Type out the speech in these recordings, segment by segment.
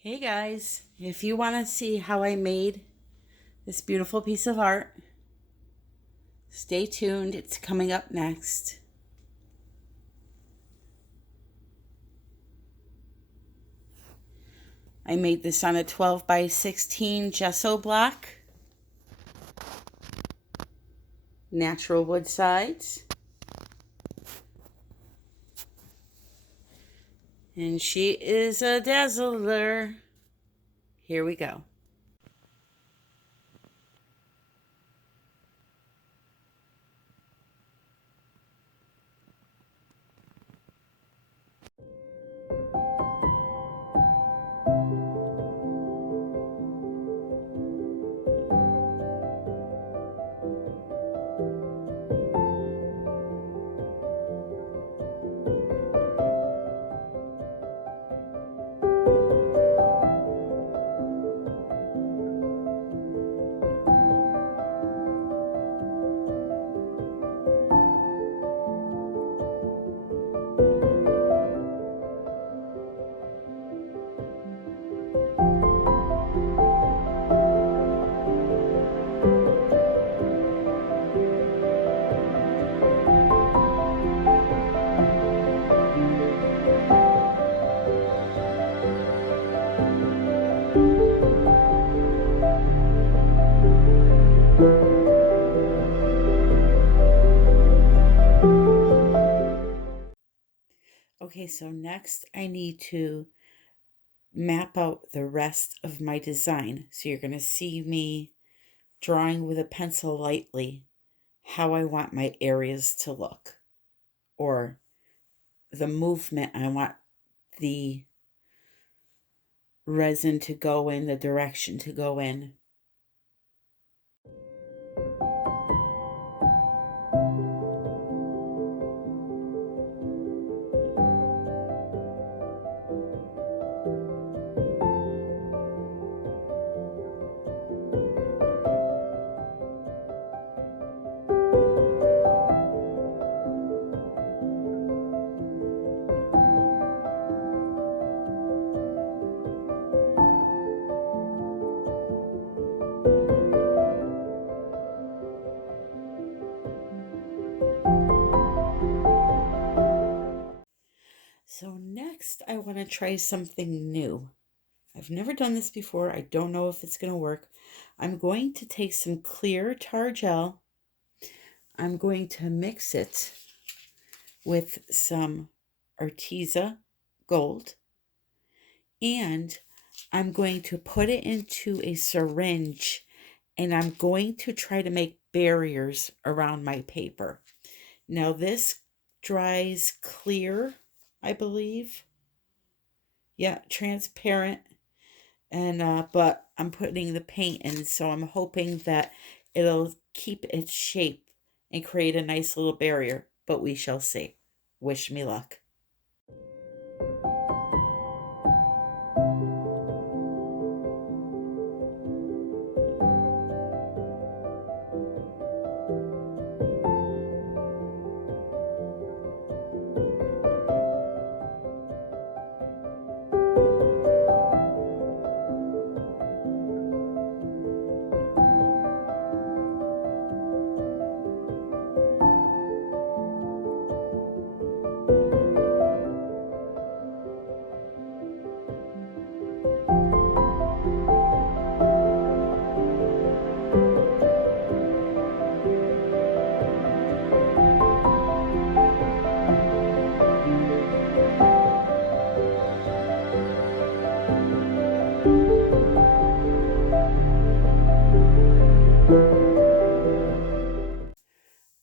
Hey guys, if you want to see how I made this beautiful piece of art, stay tuned. It's coming up next. I made this on a 12 by 16 gesso block, natural wood sides. And she is a dazzler. Here we go. Okay, so next I need to map out the rest of my design. So you're going to see me drawing with a pencil lightly how I want my areas to look, or the movement I want the resin to go in, the direction to go in. So next I want to try something new. I've never done this before. I don't know if it's going to work. I'm going to take some clear tar gel. I'm going to mix it with some Arteza gold, and I'm going to put it into a syringe, and I'm going to try to make barriers around my paper. Now this dries clear, I believe. Yeah, transparent. And but I'm putting the paint in, so I'm hoping that it'll keep its shape and create a nice little barrier, but we shall see. Wish me luck.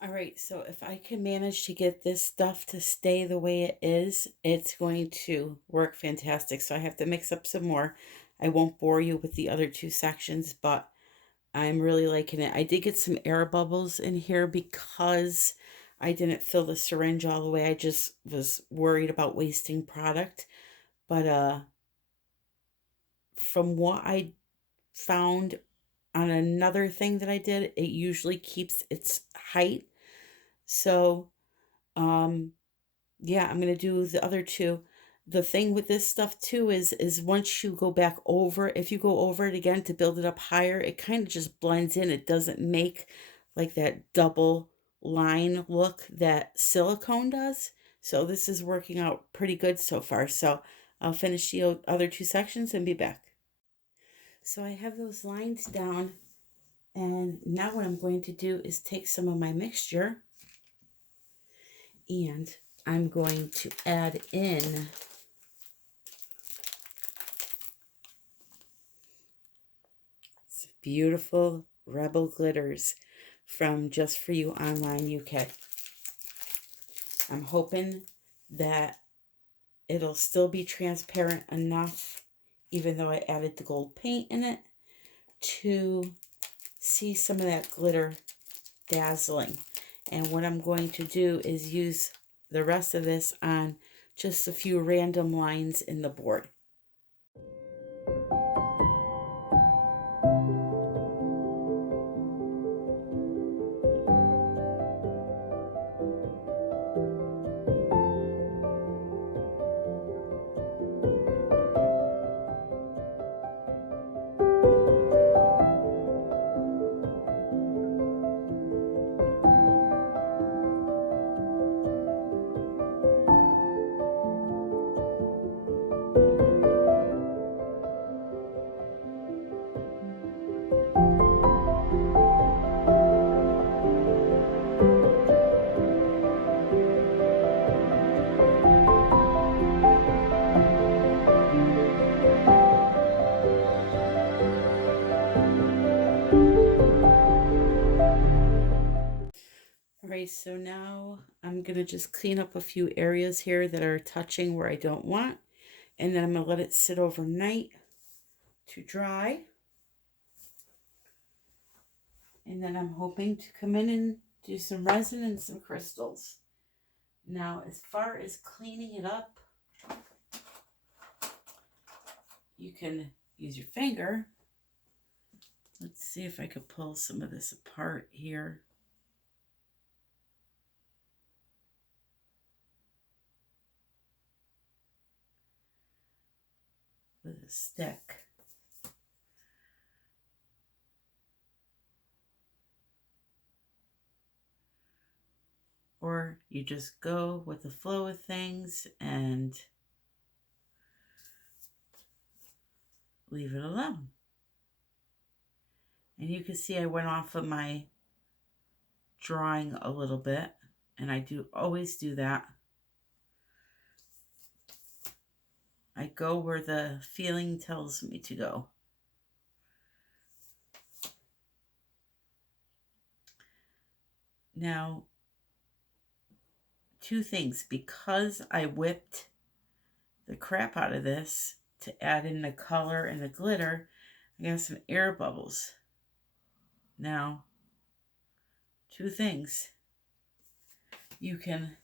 All right, so if I can manage to get this stuff to stay the way it is, it's going to work fantastic. So I have to mix up some more. I won't bore you with the other two sections, but I'm really liking it. I did get some air bubbles in here because I didn't fill the syringe all the way. I just was worried about wasting product. But from what I found on another thing that I did, it usually keeps its height. So, yeah, I'm going to do the other two. The thing with this stuff too is once you go back over, if you go over it again to build it up higher, it kind of just blends in. It doesn't make like that double line look that silicone does. So this is working out pretty good so far. So I'll finish the other two sections and be back. So I have those lines down, and now what I'm going to do is take some of my mixture and I'm going to add in some beautiful Rebel glitters from Just For You Online UK. I'm hoping that it'll still be transparent enough, even though I added the gold paint in it, to see some of that glitter dazzling. And what I'm going to do is use the rest of this on just a few random lines in the board. Alright, so now I'm going to just clean up a few areas here that are touching where I don't want. And then I'm going to let it sit overnight to dry. And then I'm hoping to come in and do some resin and some crystals. Now, as far as cleaning it up, you can use your finger. Let's see if I could pull some of this apart here. With a stick. Or you just go with the flow of things and leave it alone. And you can see I went off of my drawing a little bit, and I always do that. I go where the feeling tells me to go. Now, two things. Because I whipped the crap out of this to add in the color and the glitter, I got some air bubbles. Now, two things. You can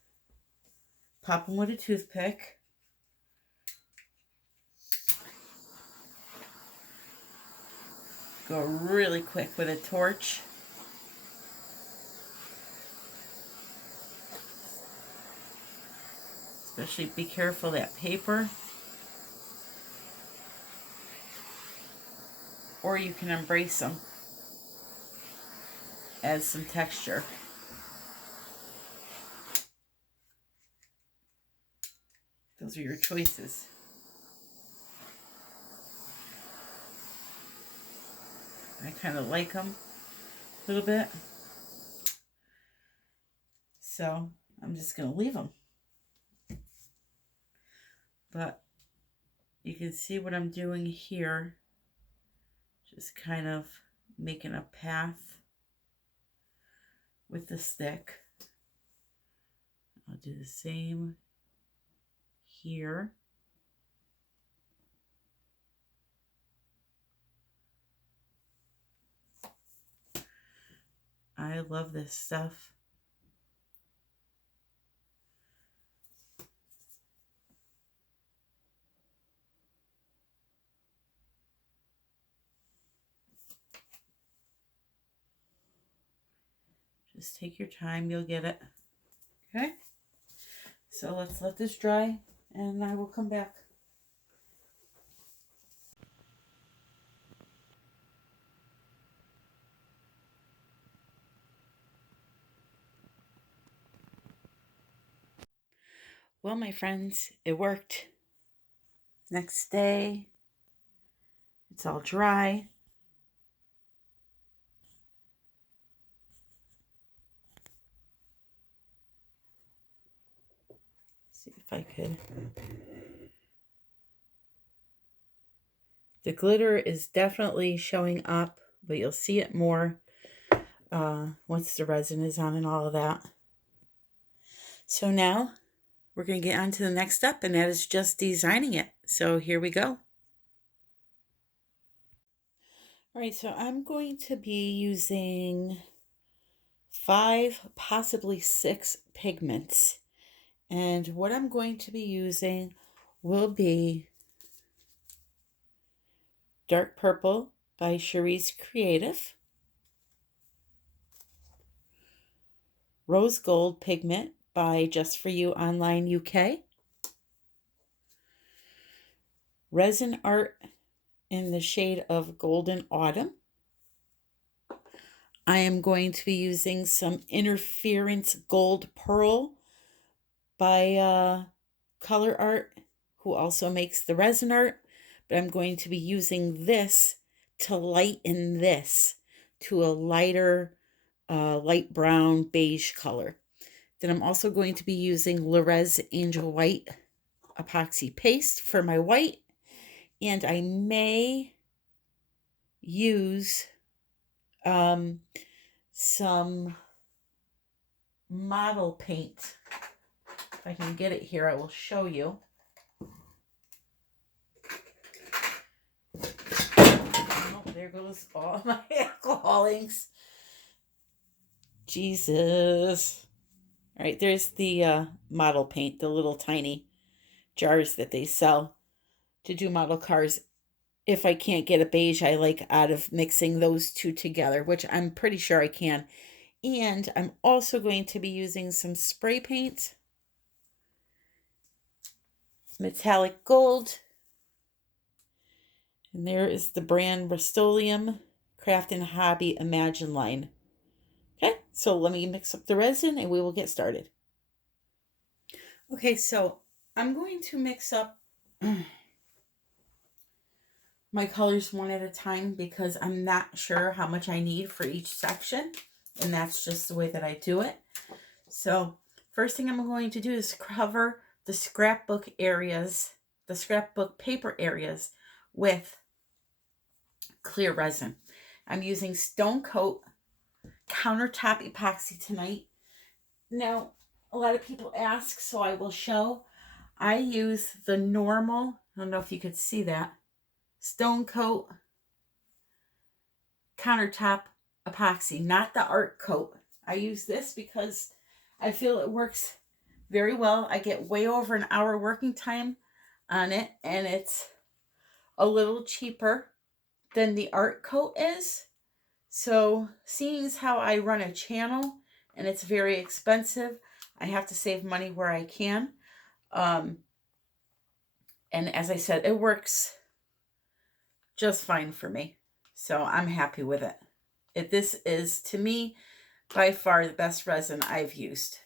pop them with a toothpick. Go really quick with a torch. Especially be careful of that paper. Or you can embrace them. Add some texture. Those are your choices. I kind of like them a little bit. So I'm just going to leave them. But you can see what I'm doing here. Just kind of making a path with the stick. I'll do the same here. I love this stuff. Just take your time, you'll get it. Okay, so let's let this dry and I will come back. Well, my friends, it worked. Next day, it's all dry. See if I could. The glitter is definitely showing up, but you'll see it more once the resin is on and all of that. So now we're going to get on to the next step, and that is just designing it. So here we go. All right, so I'm going to be using 5, possibly 6 pigments. And what I'm going to be using will be Dark Purple by Cherise Creative, Rose Gold Pigment by Just For You Online UK, Resin Art in the shade of Golden Autumn. I am going to be using some Interference Gold Pearl by Color Art, who also makes the resin art. But I'm going to be using this to lighten this to a lighter, light brown beige color. Then I'm also going to be using Lorez Angel White epoxy paste for my white. And I may use some model paint. If I can get it here, I will show you. Oh, there goes all my alcohol inks. Jesus. All right, there's the model paint, the little tiny jars that they sell to do model cars. If I can't get a beige, I like out of mixing those two together, which I'm pretty sure I can. And I'm also going to be using some spray paint, metallic gold. And there is the brand Rust-Oleum Craft and Hobby Imagine line. Okay, so let me mix up the resin and we will get started. Okay, so I'm going to mix up my colors one at a time because I'm not sure how much I need for each section, and that's just the way that I do it. So first thing I'm going to do is cover the scrapbook areas, the scrapbook paper areas with clear resin. I'm using StoneCoat CounterTop Epoxy tonight. Now, a lot of people ask, so I will show. I use the normal, I don't know if you could see that, StoneCoat CounterTop Epoxy, not the art coat. I use this because I feel it works very well. I get way over an hour working time on it, and it's a little cheaper than the art coat is. So seeing as how I run a channel and it's very expensive, I have to save money where I can. And as I said, it works just fine for me. So I'm happy with it. This is, to me, by far the best resin I've used.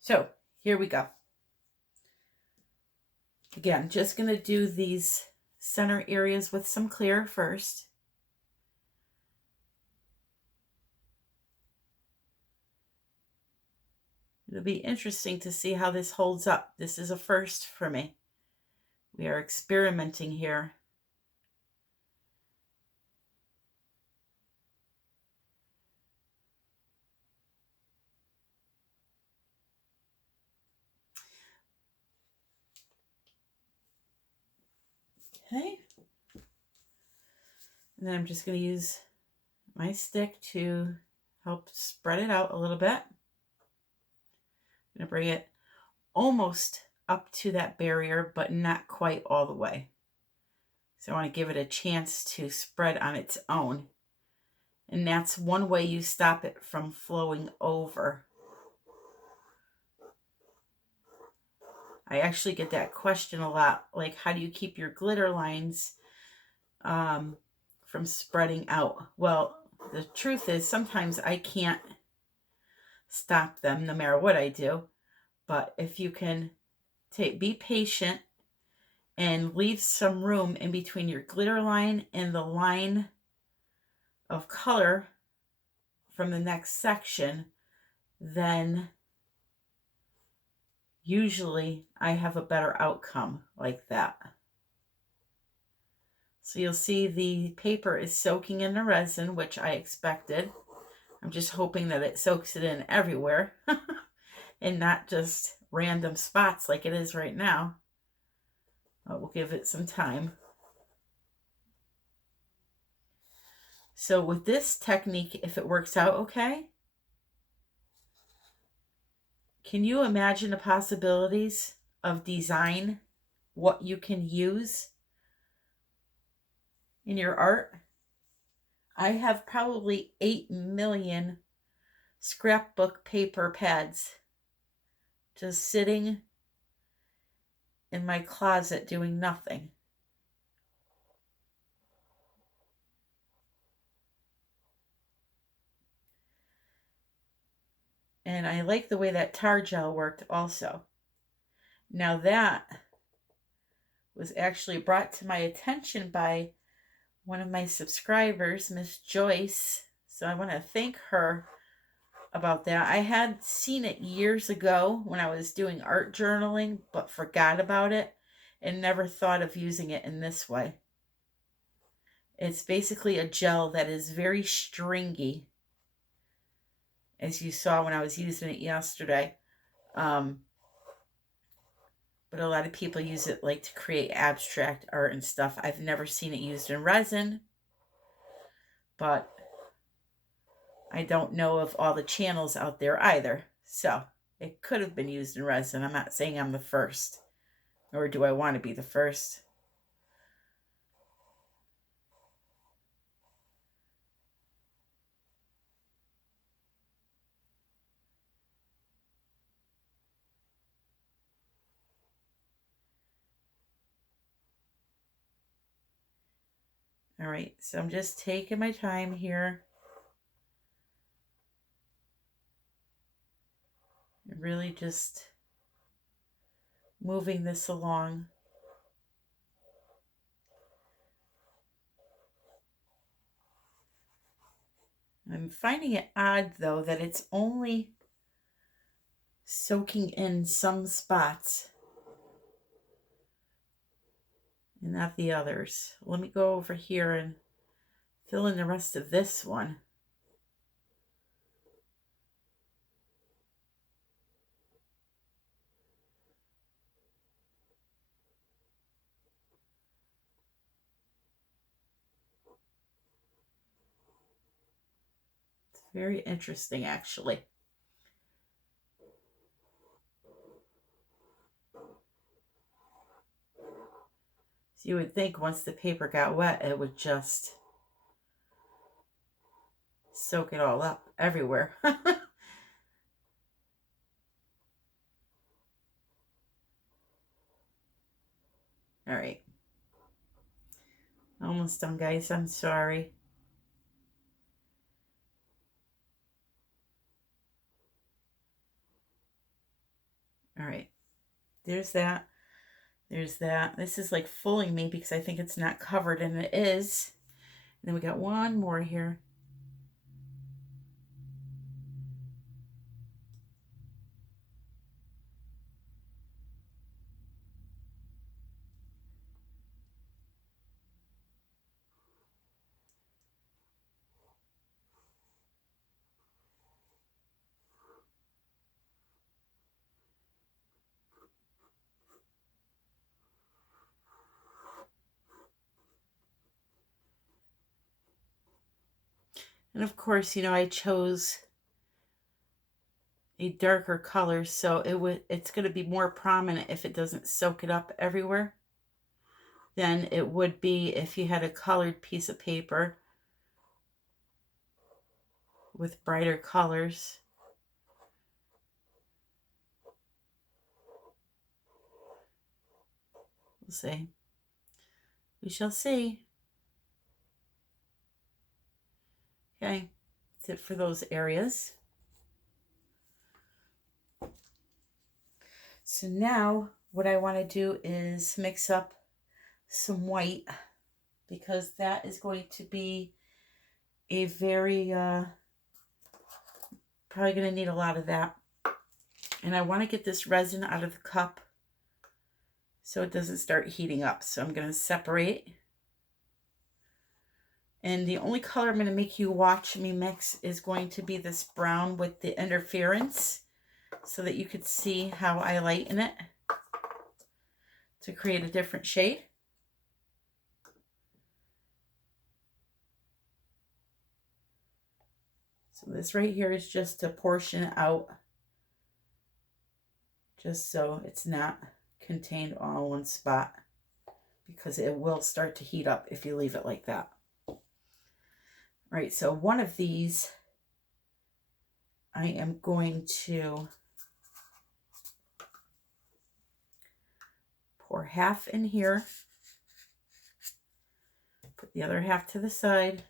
So here we go. Again, just going to do these center areas with some clear first. It'll be interesting to see how this holds up. This is a first for me. We are experimenting here. Okay. And then I'm just going to use my stick to help spread it out a little bit. I'm going to bring it almost up to that barrier, but not quite all the way. So I want to give it a chance to spread on its own. And that's one way you stop it from flowing over. I actually get that question a lot, like how do you keep your glitter lines from spreading out? Well, the truth is sometimes I can't stop them no matter what I do. But if you can be patient and leave some room in between your glitter line and the line of color from the next section, then usually I have a better outcome like that. So you'll see the paper is soaking in the resin, which I expected. I'm just hoping that it soaks it in everywhere and not just random spots like it is right now. But we'll give it some time. So with this technique, if it works out okay, can you imagine the possibilities of design, what you can use in your art? I have probably 8 million scrapbook paper pads just sitting in my closet doing nothing. And I like the way that tar gel worked also. Now that was actually brought to my attention by one of my subscribers, Miss Joyce. So I want to thank her about that. I had seen it years ago when I was doing art journaling, but forgot about it and never thought of using it in this way. It's basically a gel that is very stringy, as you saw when I was using it yesterday. But a lot of people use it like to create abstract art and stuff. I've never seen it used in resin, but I don't know of all the channels out there either. So it could have been used in resin. I'm not saying I'm the first, nor do I want to be the first. All right, so I'm just taking my time here. Really just moving this along. I'm finding it odd though that it's only soaking in some spots and not the others. Let me go over here and fill in the rest of this one. It's very interesting actually. So you would think once the paper got wet, it would just soak it all up everywhere. All right. Almost done, guys. I'm sorry. All right. There's that. There's that. This is like fooling me because I think it's not covered, and it is. And then we got one more here. And of course, you know, I chose a darker color, so it's going to be more prominent if it doesn't soak it up everywhere than it would be if you had a colored piece of paper with brighter colors. We'll see. We shall see. Okay, that's it for those areas. So now what I want to do is mix up some white, because that is going to be a very, probably going to need a lot of that. And I want to get this resin out of the cup so it doesn't start heating up. So I'm going to separate. And the only color I'm going to make you watch me mix is going to be this brown with the interference, so that you could see how I lighten it to create a different shade. So this right here is just to portion it out, just so it's not contained all in one spot, because it will start to heat up if you leave it like that. All right, so one of these I am going to pour half in here, put the other half to the side.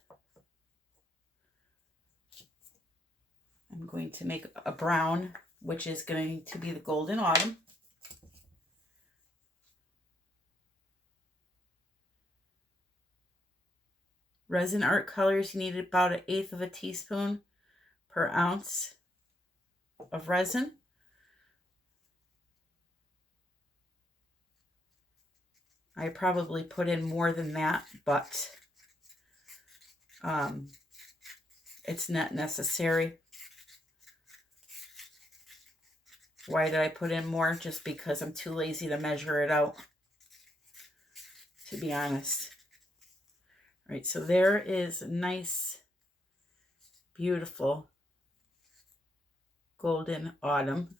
I'm going to make a brown, which is going to be the Golden Autumn. Resin art colors, you need about 1/8 of a teaspoon per ounce of resin. I probably put in more than that, but it's not necessary. Why did I put in more? Just because I'm too lazy to measure it out, to be honest. All right, so there is a nice, beautiful Golden Autumn.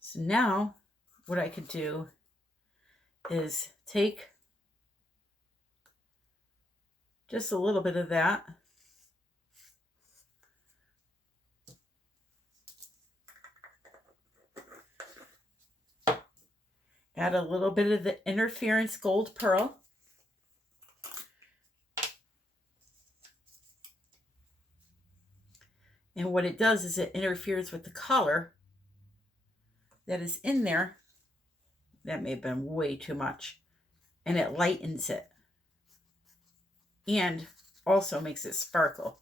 So now what I could do is take just a little bit of that, add a little bit of the Interference Gold Pearl, and what it does is it interferes with the color that is in there. That may have been way too much, and it lightens it and also makes it sparkle.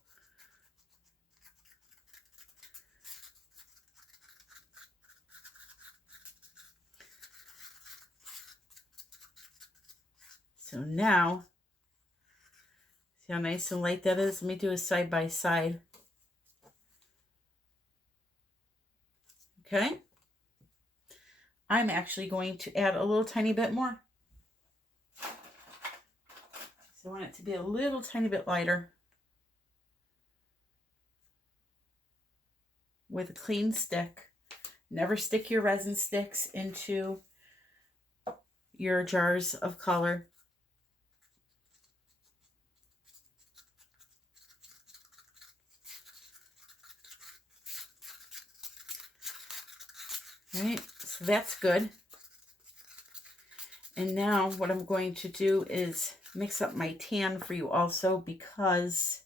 So now, see how nice and light that is? Let me do a side by side. Okay. I'm actually going to add a little tiny bit more. So I want it to be a little tiny bit lighter. With a clean stick. Never stick your resin sticks into your jars of color. All right, so that's good. And now what I'm going to do is mix up my tan for you also, because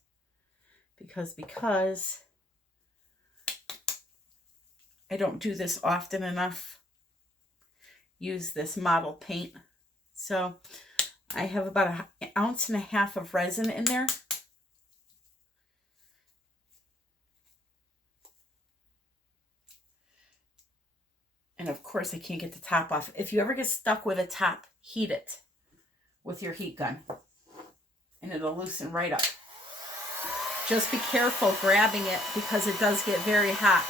I don't do this often enough. Use this model paint. So I have about 1.5 ounces of resin in there. And of course I can't get the top off. If you ever get stuck with a top, heat it with your heat gun and it'll loosen right up. Just be careful grabbing it because it does get very hot.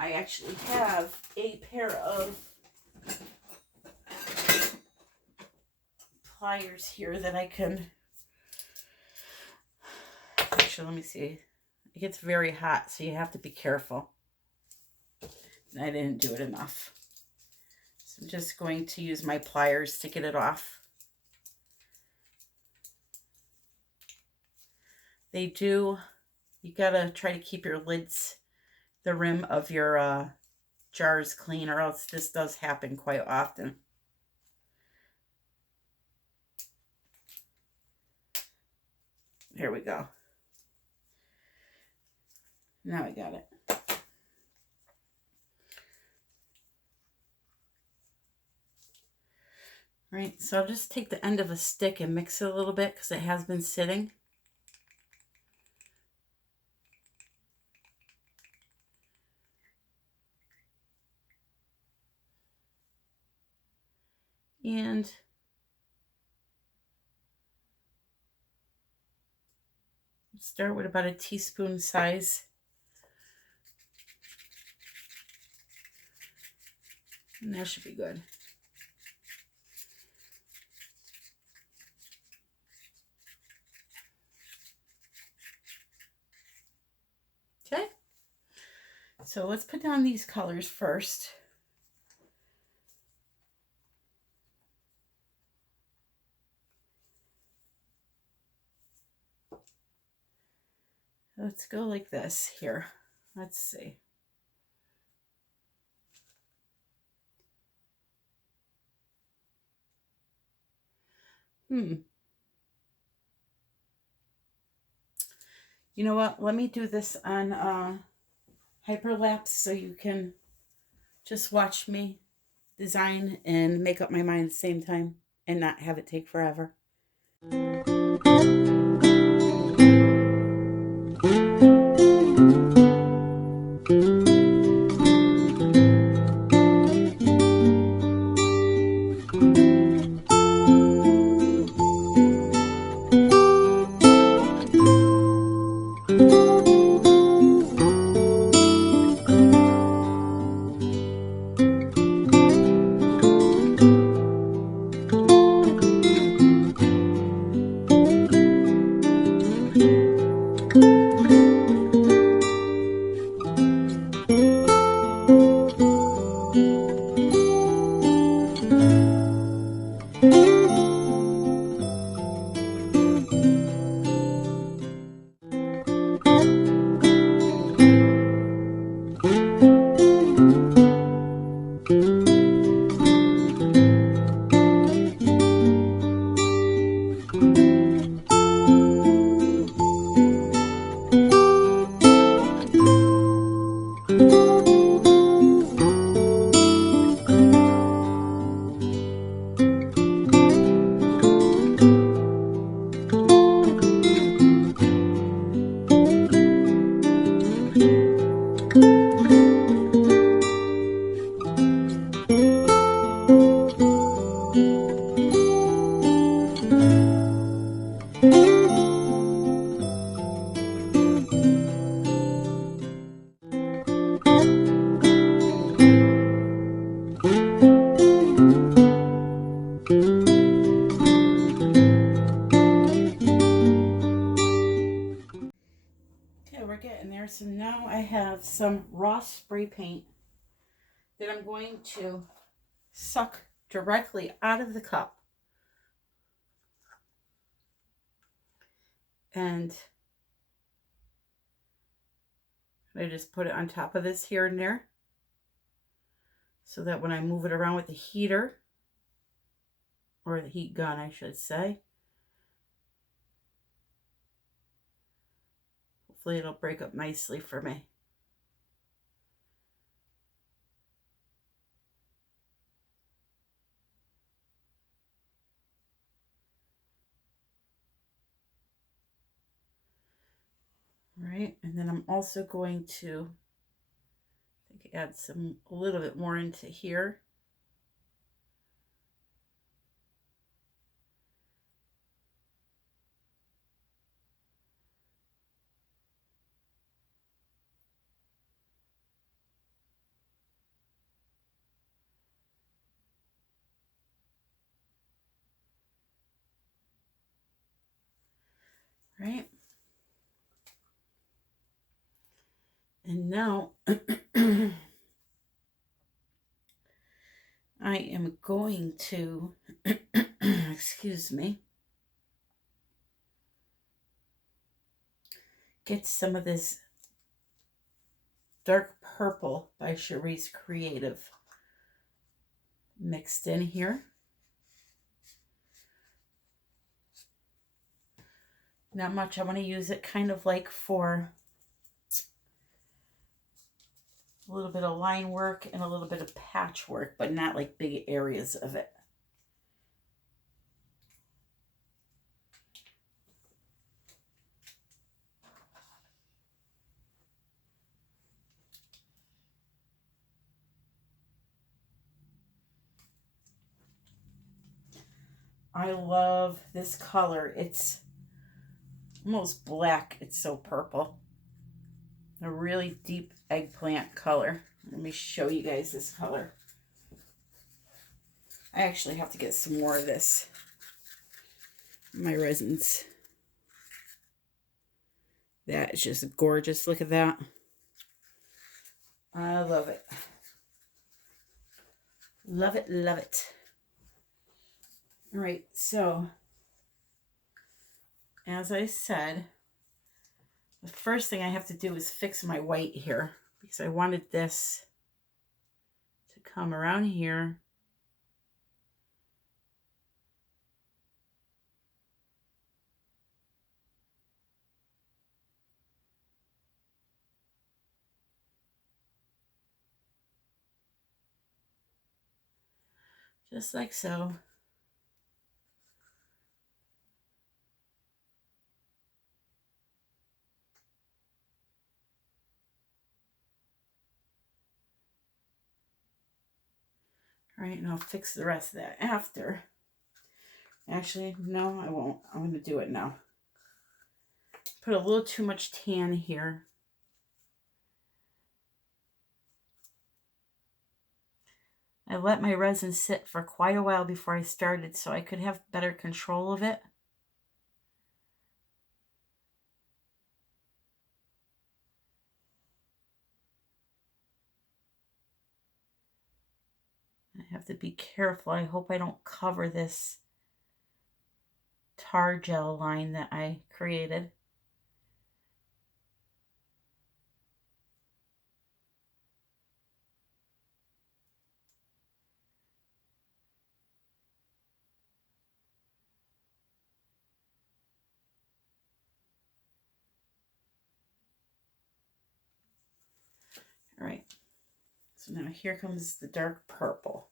I actually have a pair of pliers here that I can, actually let me see, it gets very hot so you have to be careful. And I didn't do it enough. So I'm just going to use my pliers to get it off. You gotta try to keep your lids, the rim of your jars clean, or else this does happen quite often. Here we go. Now I got it. All right, so I'll just take the end of a stick and mix it a little bit because it has been sitting. And start with about a teaspoon size. And that should be good. Okay. So let's put down these colors first. Let's go like this here. Let's see. You know what? Let me do this on hyperlapse so you can just watch me design and make up my mind at the same time and not have it take forever. Getting there. So now I have some raw spray paint that I'm going to suck directly out of the cup. And I just put it on top of this here and there so that when I move it around with the heater, or the heat gun I should say, hopefully it'll break up nicely for me. All right, and then I'm also going to add a little bit more into here. Right. And now I am going to, excuse me, get some of this dark purple by Cherie's Creative mixed in here. Not much. I want to use it kind of like for a little bit of line work and a little bit of patchwork, but not like big areas of it. I love this color. It's almost black. It's so purple. A really deep eggplant color. Let me show you guys this color. I actually have to get some more of this. My resins. That is just gorgeous. Look at that. I love it. Love it, love it. All right, so as I said, the first thing I have to do is fix my white here because I wanted this to come around here. Just like so. All right, and I'll fix the rest of that after. Actually, no, I won't. I'm going to do it now. Put a little too much tan here. I let my resin sit for quite a while before I started so I could have better control of it. I have to be careful. I hope I don't cover this tar gel line that I created. All right, so now here comes the dark purple.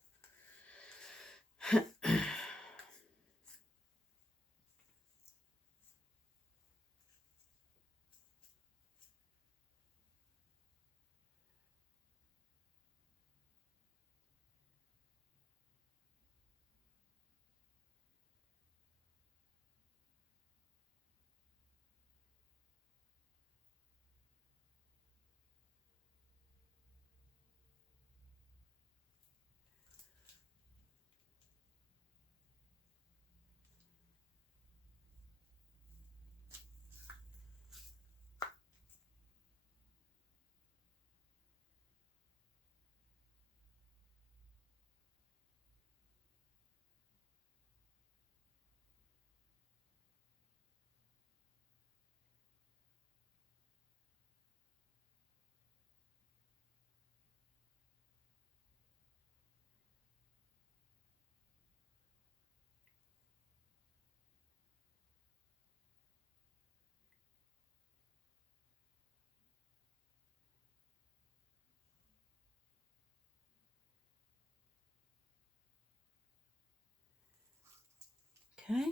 Okay.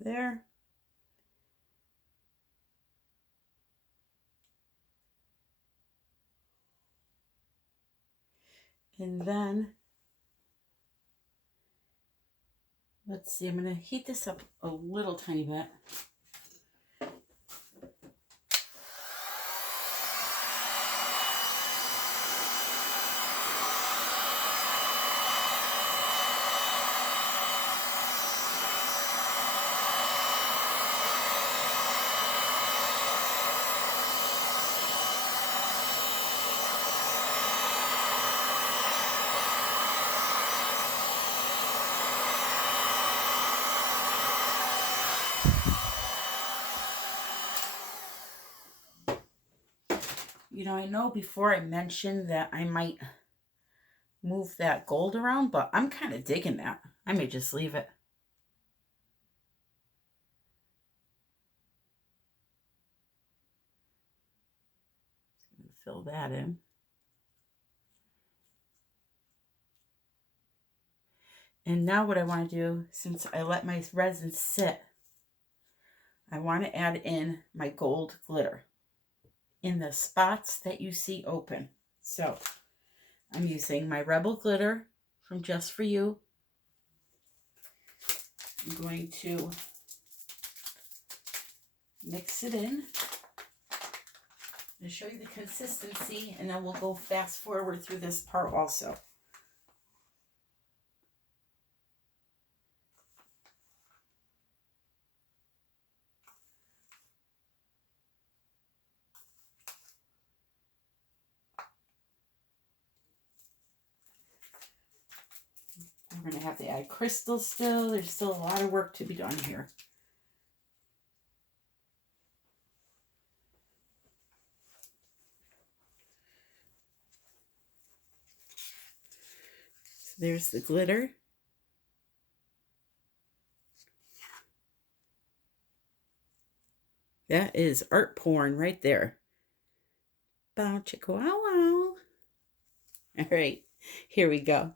There. And then, let's see, I'm going to heat this up a little tiny bit. You know, I know before I mentioned that I might move that gold around, but I'm kind of digging that. I may just leave it. Fill that in. And now what I want to do, since I let my resin sit, I want to add in my gold glitter in the spots that you see open. So I'm using my Rebel glitter from Just For You. I'm going to mix it in and show you the consistency, and then we'll go fast forward through this part also. We're going to have to add crystals still. There's still a lot of work to be done here. So there's the glitter. That is art porn right there. Bow chicka wow wow. All right, here we go.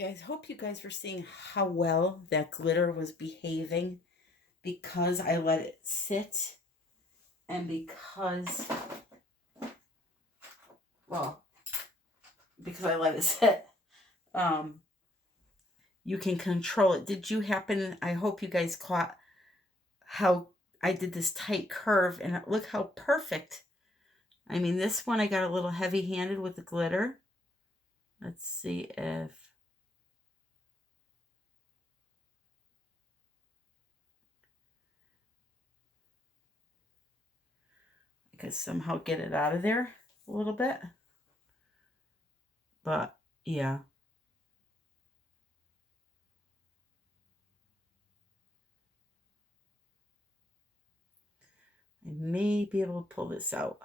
I hope you guys were seeing how well that glitter was behaving because I let it sit and because I let it sit. You can control it. Did you happen, I hope you guys caught how I did this tight curve and look how perfect. I mean, this one I got a little heavy-handed with the glitter. Let's see if I could somehow get it out of there a little bit. But yeah. I may be able to pull this out.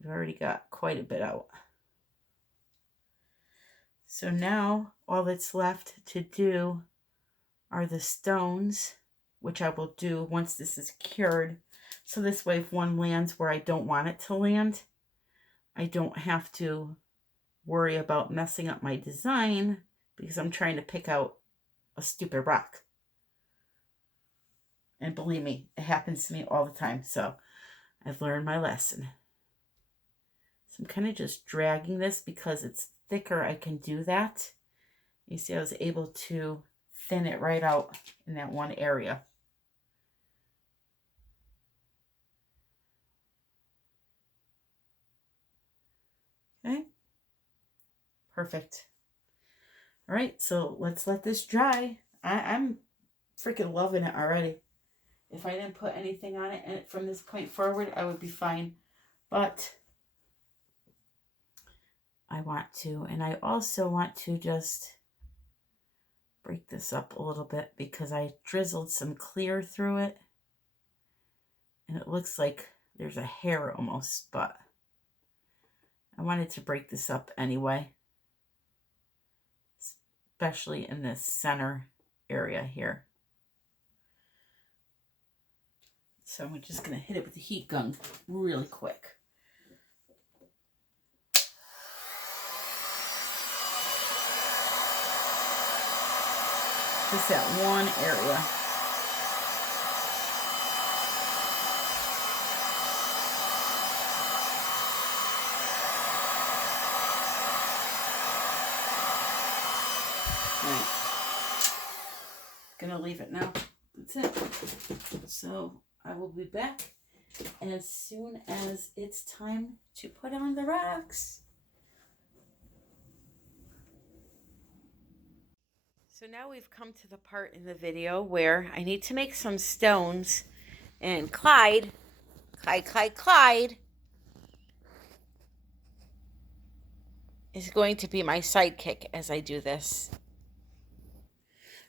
I've already got quite a bit out. So now all that's left to do are the stones, which I will do once this is cured. So this way, if one lands where I don't want it to land, I don't have to worry about messing up my design because I'm trying to pick out a stupid rock. And believe me, it happens to me all the time. So I've learned my lesson. So I'm kind of just dragging this because it's thicker. I can do that. You see, I was able to thin it right out in that one area. Okay, perfect. All right, so let's let this dry. I'm freaking loving it already. If I didn't put anything on it and from this point forward, I would be fine. But I want to, and I also want to just break this up a little bit because I drizzled some clear through it. And it looks like there's a hair almost, but I wanted to break this up anyway. Especially in this center area here. So I'm just going to hit it with the heat gun really quick. Just that one area. Right. Gonna leave it now. That's it. So I will be back as soon as it's time to put on the rocks. So now we've come to the part in the video where I need to make some stones, and Clyde is going to be my sidekick as I do this.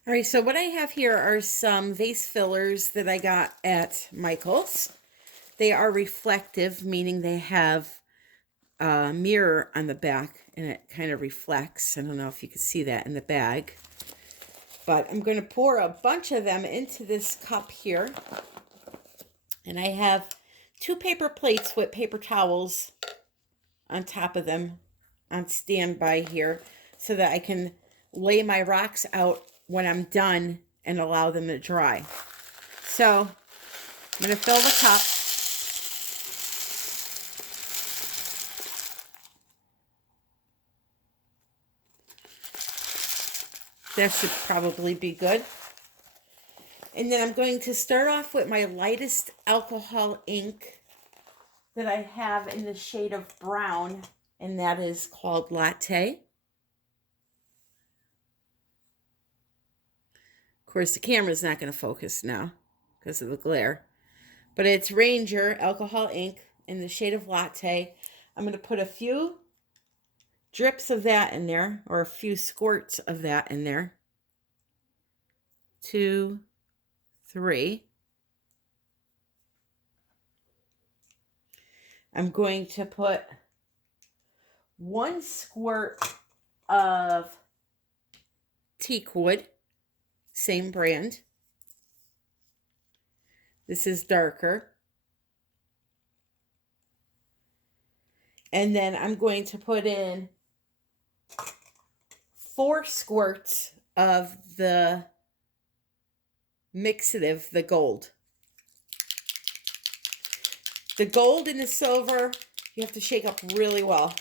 All right, so what I have here are some vase fillers that I got at Michael's. They are reflective, meaning they have a mirror on the back and it kind of reflects. I don't know if you can see that in the bag. But I'm going to pour a bunch of them into this cup here. And I have 2 paper plates with paper towels on top of them on standby here so that I can lay my rocks out when I'm done and allow them to dry. So I'm going to fill the cup. That should probably be good. And then I'm going to start off with my lightest alcohol ink that I have in the shade of brown, and that is called Latte. Of course, the camera's not going to focus now because of the glare. But it's Ranger alcohol ink in the shade of Latte. I'm going to put a few drips of that in there, or a few squirts of that in there. 2, 3. I'm going to put 1 squirt of teak wood, same brand. This is darker. And then I'm going to put in 4 squirts of the mixative, the gold. The gold and the silver, you have to shake up really well.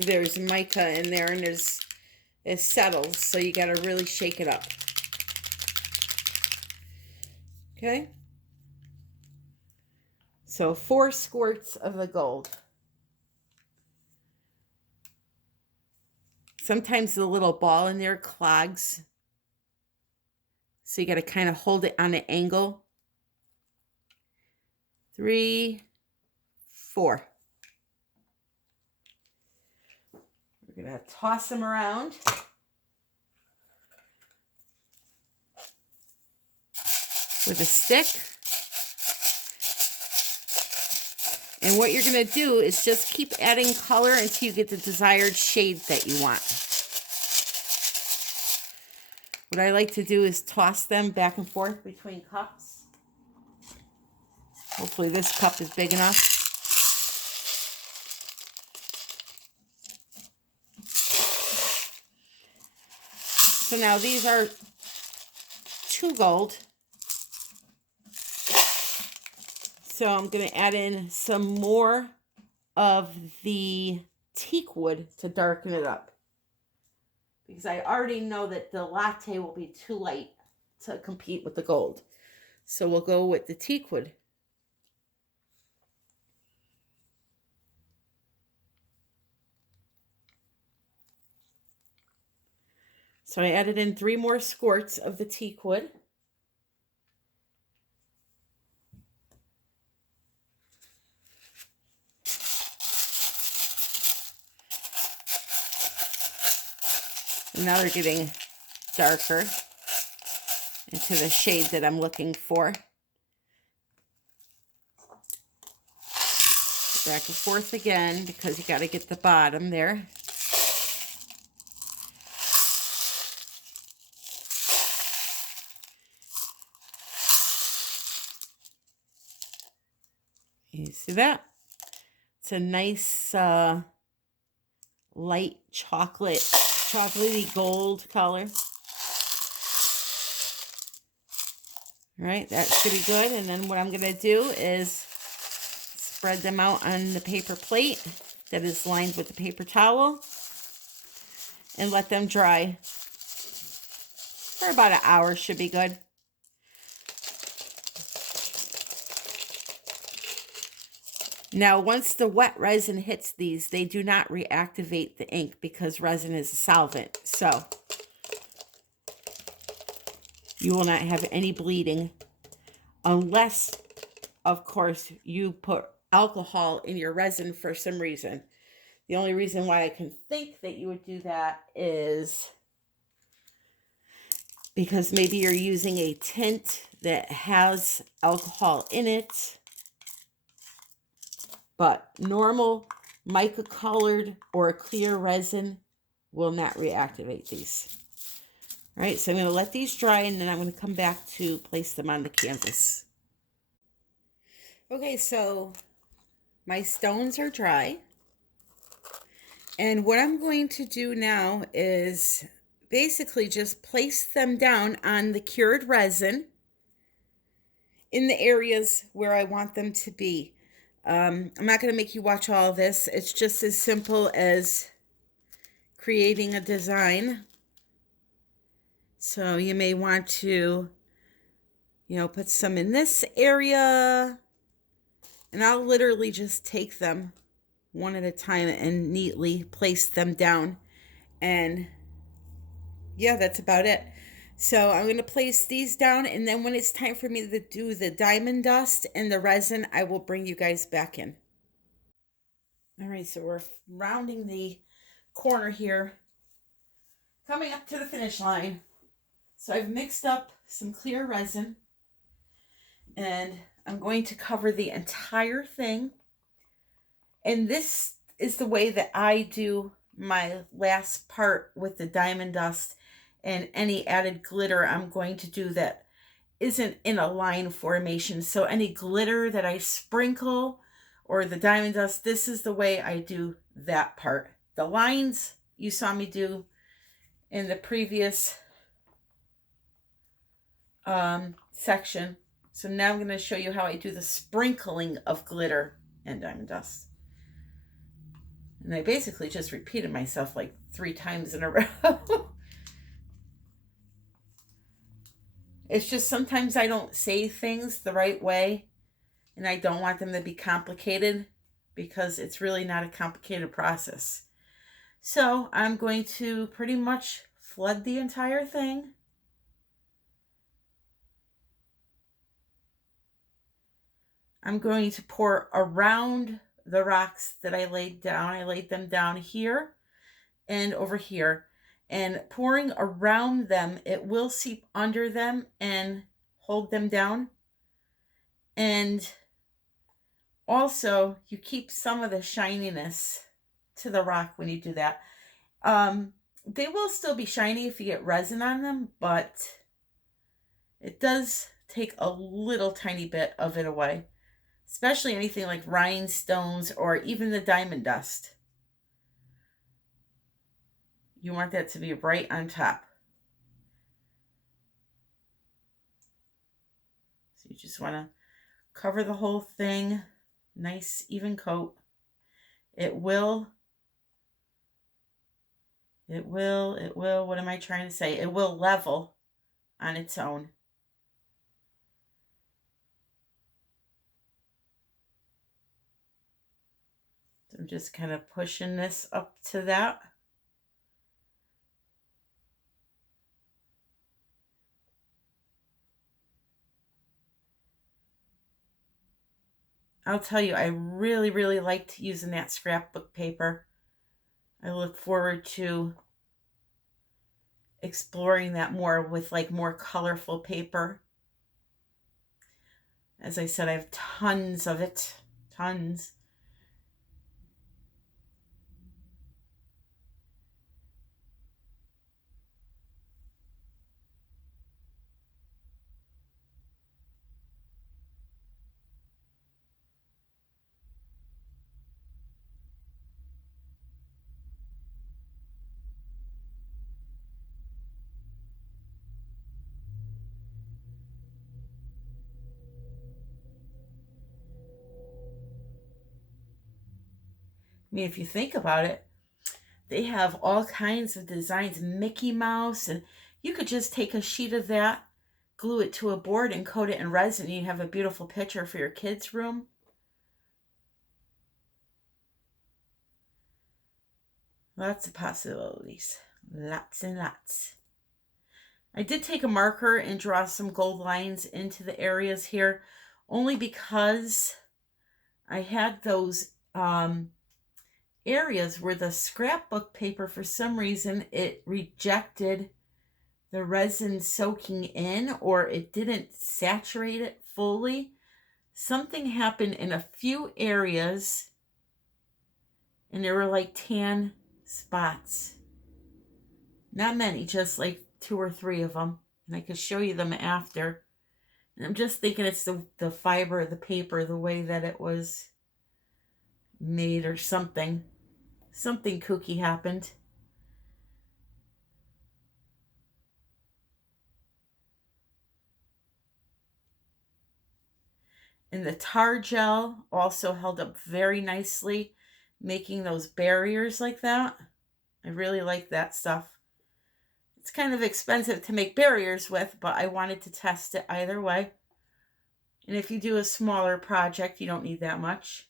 There's mica in there, and it settles, so you got to really shake it up. Okay? So 4 squirts of the gold. Sometimes the little ball in there clogs. So you got to kind of hold it on an angle. 3, 4. We're going to toss them around. With a stick. And what you're going to do is just keep adding color until you get the desired shade that you want. What I like to do is toss them back and forth between cups. Hopefully this cup is big enough. So now these are 2 gold. So I'm going to add in some more of the teak wood to darken it up, because I already know that the latte will be too light to compete with the gold. So we'll go with the teak wood. So I added in 3 more squirts of the teak wood. And now they're getting darker into the shade that I'm looking for. Back and forth again, because you got to get the bottom there. You see that? It's a nice light chocolatey gold color. All right, that should be good. And then what I'm going to do is spread them out on the paper plate that is lined with the paper towel and let them dry for about an hour. Should be good. Now, once the wet resin hits these, they do not reactivate the ink because resin is a solvent. So you will not have any bleeding unless, of course, you put alcohol in your resin for some reason. The only reason why I can think that you would do that is because maybe you're using a tint that has alcohol in it. But normal mica colored or clear resin will not reactivate these. All right, so I'm going to let these dry, and then I'm going to come back to place them on the canvas. Okay, so my stones are dry. And what I'm going to do now is basically just place them down on the cured resin in the areas where I want them to be. I'm not going to make you watch all this. It's just as simple as creating a design. So you may want to, put some in this area. And I'll literally just take them one at a time and neatly place them down. And yeah, that's about it. So I'm going to place these down, and then when it's time for me to do the diamond dust and the resin, I will bring you guys back in. All right, so we're rounding the corner here, coming up to the finish line. So I've mixed up some clear resin, and I'm going to cover the entire thing. And this is the way that I do my last part with the diamond dust. And any added glitter I'm going to do that isn't in a line formation. So any glitter that I sprinkle or the diamond dust, this is the way I do that part. The lines you saw me do in the previous section. So now I'm going to show you how I do the sprinkling of glitter and diamond dust. And I basically just repeated myself like 3 times in a row. It's just sometimes I don't say things the right way, and I don't want them to be complicated because it's really not a complicated process. So I'm going to pretty much flood the entire thing. I'm going to pour around the rocks that I laid down. I laid them down here and over here. And pouring around them, it will seep under them and hold them down. And also, you keep some of the shininess to the rock when you do that. They will still be shiny if you get resin on them, but it does take a little tiny bit of it away. Especially anything like rhinestones or even the diamond dust. You want that to be right on top. So you just want to Cover the whole thing. Nice even coat. What am I trying to say? It will level on its own. So I'm just kind of pushing this up to that. I'll tell you, I really, really liked using that scrapbook paper. I look forward to exploring that more with like more colorful paper. As I said, I have tons of it. Tons. I mean, if you think about it, they have all kinds of designs, Mickey Mouse, and you could just take a sheet of that, glue it to a board, and coat it in resin, and you have a beautiful picture for your kids' room. Lots of possibilities. Lots and lots. I did take a marker and draw some gold lines into the areas here, only because I had those areas where the scrapbook paper, for some reason, it rejected the resin soaking in, or it didn't saturate it fully. Something happened in a few areas, and there were like tan spots. Not many, just like 2 or 3 of them. And I could show you them after. And I'm just thinking it's the fiber of the paper, the way that it was made or something. Something kooky happened. And the tar gel also held up very nicely, making those barriers like that. I really like that stuff. It's kind of expensive to make barriers with, but I wanted to test it either way. And if you do a smaller project, you don't need that much.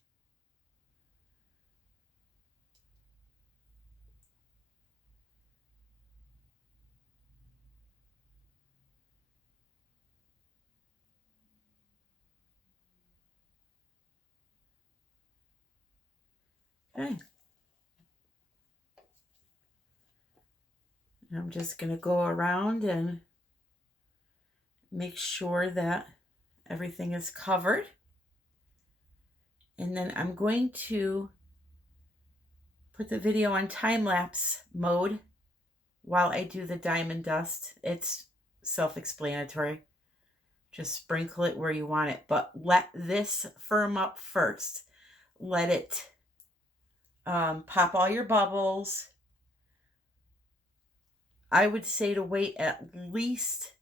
Okay. And I'm just going to go around and make sure that everything is covered. And then I'm going to put the video on time-lapse mode while I do the diamond dust. It's self-explanatory. Just sprinkle it where you want it, but let this firm up first. Let it pop all your bubbles. I would say to wait at least,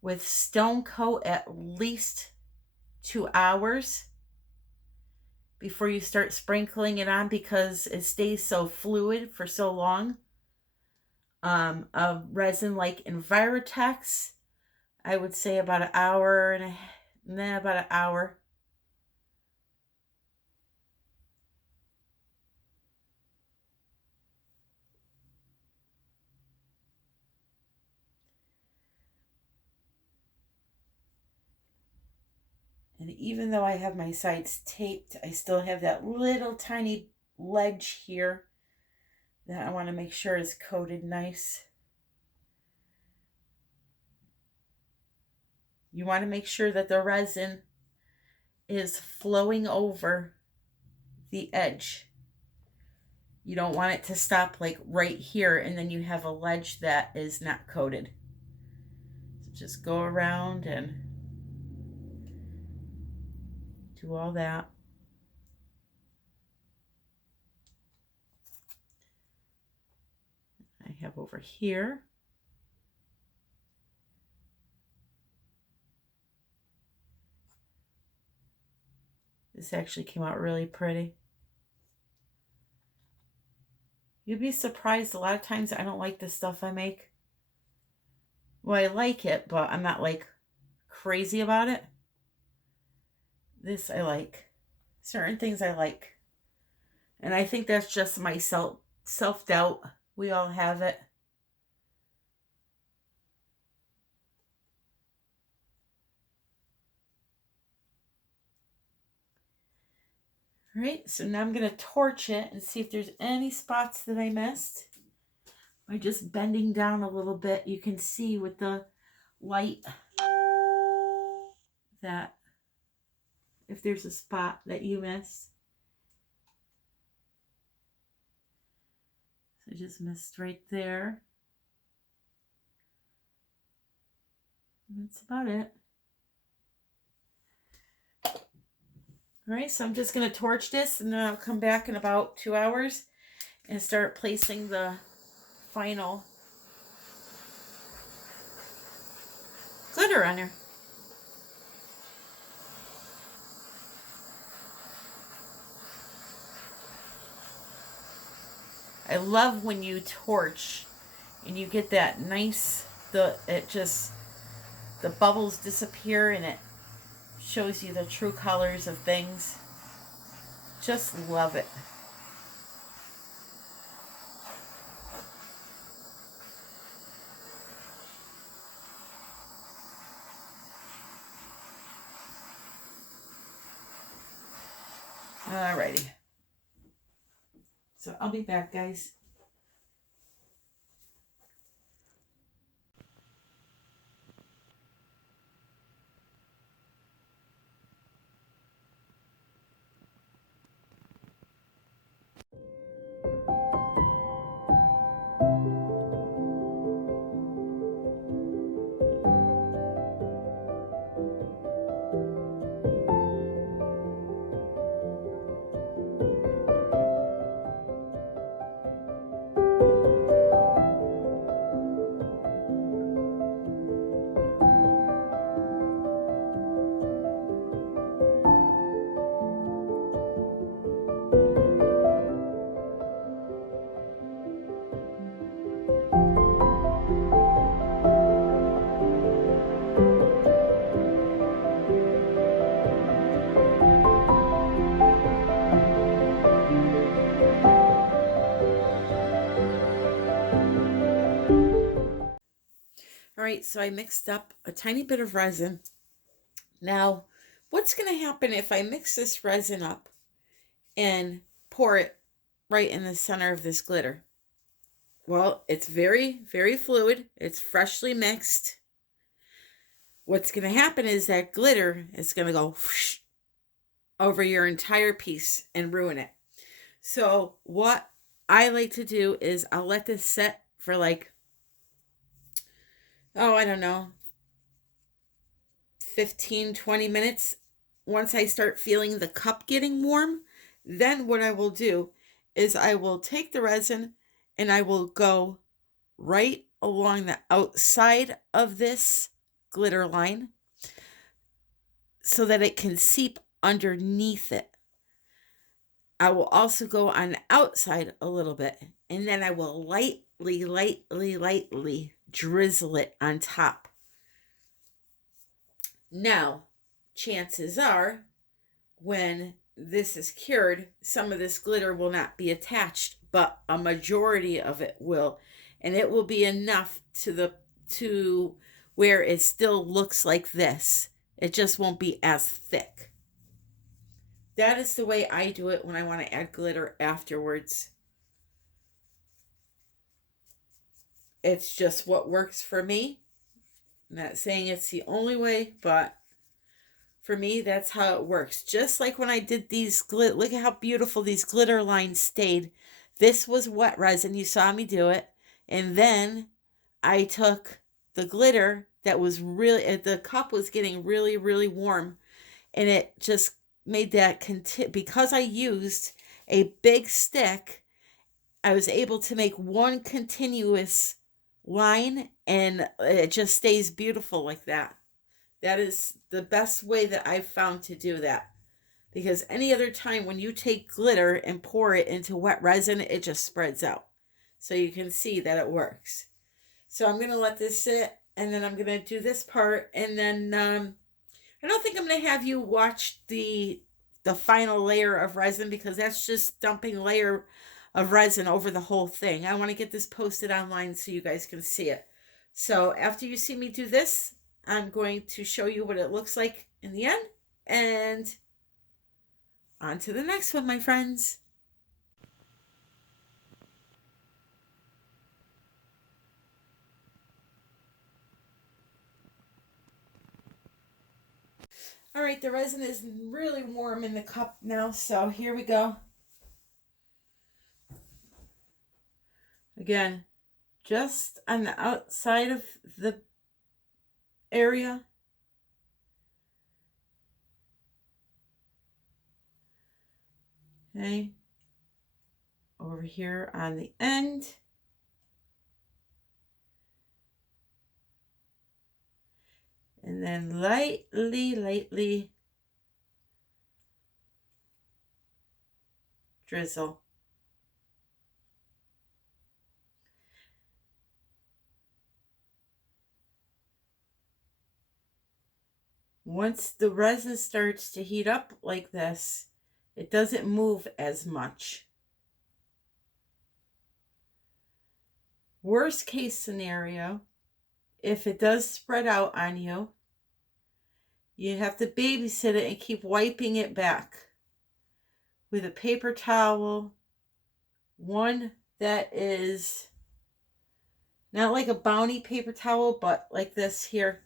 with StoneCoat, at least 2 hours before you start sprinkling it on, because it stays so fluid for so long. A resin like Envirotex, I would say about an hour and then about an hour. And even though I have my sides taped, I still have that little tiny ledge here that I want to make sure is coated nice. You want to make sure that the resin is flowing over the edge. You don't want it to stop like right here and then you have a ledge that is not coated. So just go around and do all that. I have over here. This actually came out really pretty. You'd be surprised, a lot of times I don't like the stuff I make. Well, I like it, but I'm not like crazy about it. This I like. Certain things I like. And I think that's just my self-doubt. We all have it. All right, so now I'm going to torch it and see if there's any spots that I missed. By just bending down a little bit, you can see with the light that if there's a spot that you missed. So I just missed right there. And that's about it. All right, so I'm just going to torch this, and then I'll come back in about 2 hours and start placing the final glitter on her. I love when you torch and you get that nice, the bubbles disappear and it shows you the true colors of things. Just love it. Alrighty. So I'll be back, guys. All right, so I mixed up a tiny bit of resin. Now, what's going to happen if I mix this resin up and pour it right in the center of this glitter? Well, it's very, very fluid. It's freshly mixed. What's going to happen is that glitter is going to go whoosh over your entire piece and ruin it. So what I like to do is I'll let this set for like, I don't know, 15, 20 minutes. Once I start feeling the cup getting warm, then what I will do is I will take the resin and I will go right along the outside of this glitter line so that it can seep underneath it. I will also go on the outside a little bit, and then I will lightly drizzle it on top. Now, chances are, when this is cured, some of this glitter will not be attached, but a majority of it will, and it will be enough to where it still looks like this. It just won't be as thick. That is the way I do it when I want to add glitter afterwards. It's just what works for me. I'm not saying it's the only way, but for me, that's how it works. Just like when I did these glitter, look at how beautiful these glitter lines stayed. This was wet resin. You saw me do it. And then I took the glitter that was really, the cup was getting really, really warm. And it just made that, because I used a big stick, I was able to make one continuous line, and it just stays beautiful like that. That is the best way that I've found to do that. because any other time when you take glitter and pour it into wet resin, it just spreads out. So you can see that it works. So I'm going to let this sit, and then I'm going to do this part, and then I don't think I'm going to have you watch the final layer of resin, because that's just dumping a layer of resin over the whole thing. I want to get this posted online so you guys can see it. So after you see me do this, I'm going to show you what it looks like in the end, and on to the next one, my friends. All right, the resin is really warm in the cup now, so here we go. Again, just on the outside of the area. Okay. Over here on the end. And then lightly drizzle. Once the resin starts to heat up like this, it doesn't move as much. Worst case scenario, if it does spread out on you, you have to babysit it and keep wiping it back with a paper towel, one that is not like a Bounty paper towel, but like this here.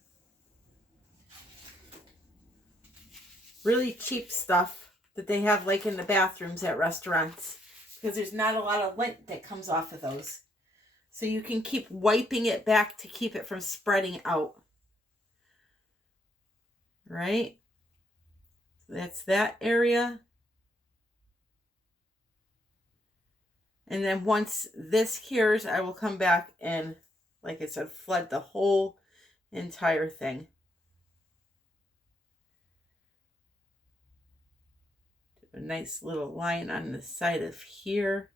Really cheap stuff that they have like in the bathrooms at restaurants, because there's not a lot of lint that comes off of those. So you can keep wiping it back to keep it from spreading out. Right? So that's that area. And then once this cures, I will come back and, like I said, flood the whole entire thing. A nice little line on the side of here.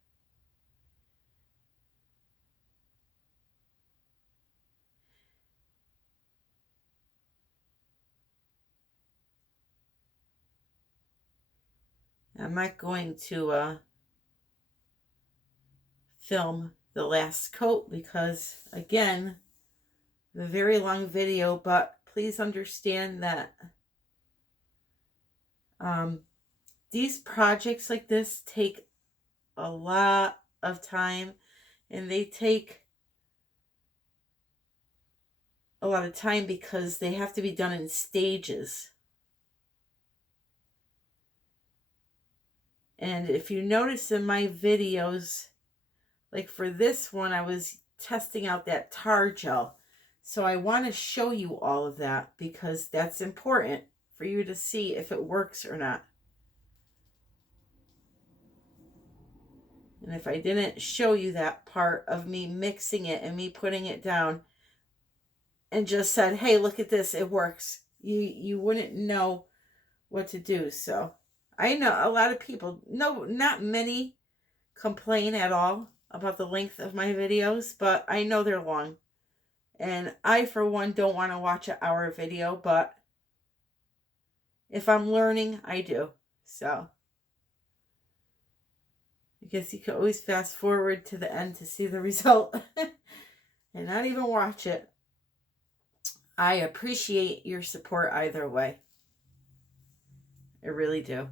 I'm not going to film the last coat because, again, a very long video, but please understand that these projects like this take a lot of time, and they take a lot of time because they have to be done in stages. And if you notice in my videos, like for this one, I was testing out that tar gel. So I want to show you all of that because that's important for you to see if it works or not. And if I didn't show you that part of me mixing it and me putting it down and just said, hey, look at this, it works, you wouldn't know what to do. So I know a lot of people, no, not many complain at all about the length of my videos, but I know they're long. And I, for one, don't want to watch an hour video, but if I'm learning, I do. So I guess you can always fast forward to the end to see the result and not even watch it. I appreciate your support either way. I really do.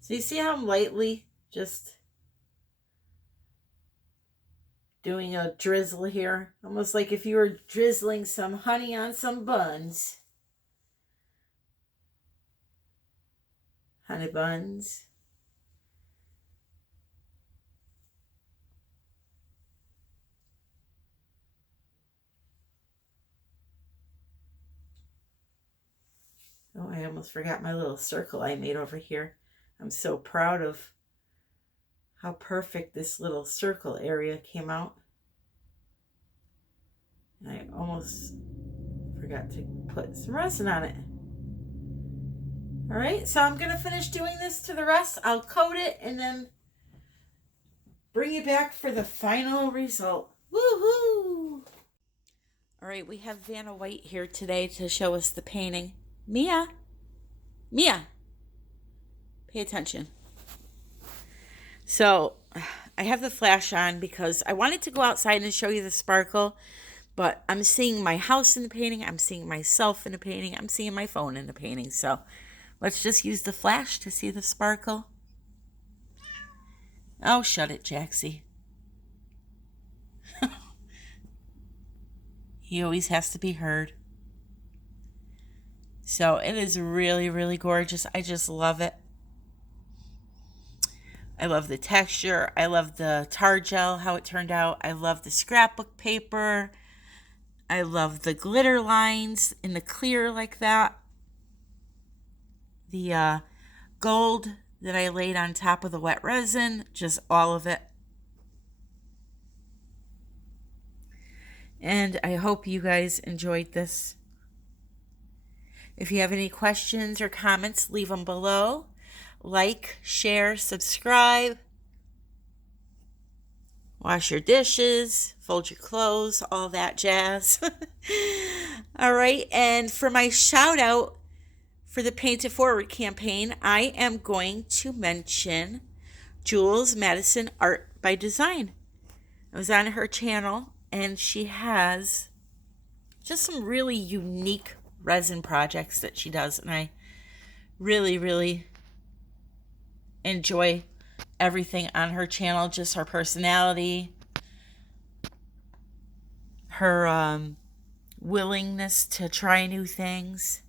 So you see how I'm lightly just doing a drizzle here? Almost like if you were drizzling some honey on some buns. Honey buns. Oh, I almost forgot my little circle I made over here. I'm so proud of how perfect this little circle area came out. I almost forgot to put some resin on it. All right, so I'm going to finish doing this to the rest. I'll coat it and then bring it back for the final result. Woohoo! All right, we have Vanna White here today to show us the painting. Mia, pay attention. So I have the flash on because I wanted to go outside and show you the sparkle, but I'm seeing my house in the painting. I'm seeing myself in the painting. I'm seeing my phone in the painting. So let's just use the flash to see the sparkle. Oh, shut it, Jaxie. He always has to be heard. So it is really, really gorgeous. I just love it. I love the texture. I love the tar gel, how it turned out. I love the scrapbook paper. I love the glitter lines in the clear like that. The gold that I laid on top of the wet resin, just all of it. And I hope you guys enjoyed this. If you have any questions or comments, leave them below. Like, share, subscribe. Wash your dishes, fold your clothes, all that jazz. All right, and for my shout out for the Paint It Forward campaign, I am going to mention Jules Madison Art by Design. I was on her channel, and she has just some really unique resin projects that she does, and I really, really enjoy everything on her channel. Just her personality, her willingness to try new things,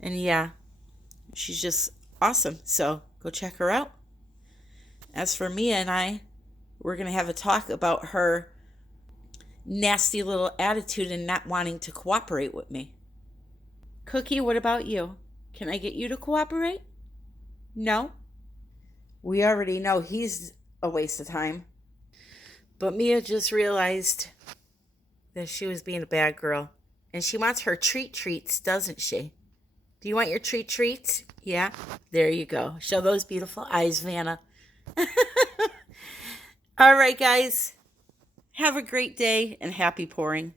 and yeah, she's just awesome. So go check her out. As for Mia and I, we're gonna have a talk about her nasty little attitude and not wanting to cooperate with me. Cookie, what about you? Can I get you to cooperate? No? We already know he's a waste of time. But Mia just realized that she was being a bad girl. And she wants her treats, doesn't she? Do you want your treats? Yeah? There you go. Show those beautiful eyes, Vanna. All right, guys. Have a great day and happy pouring.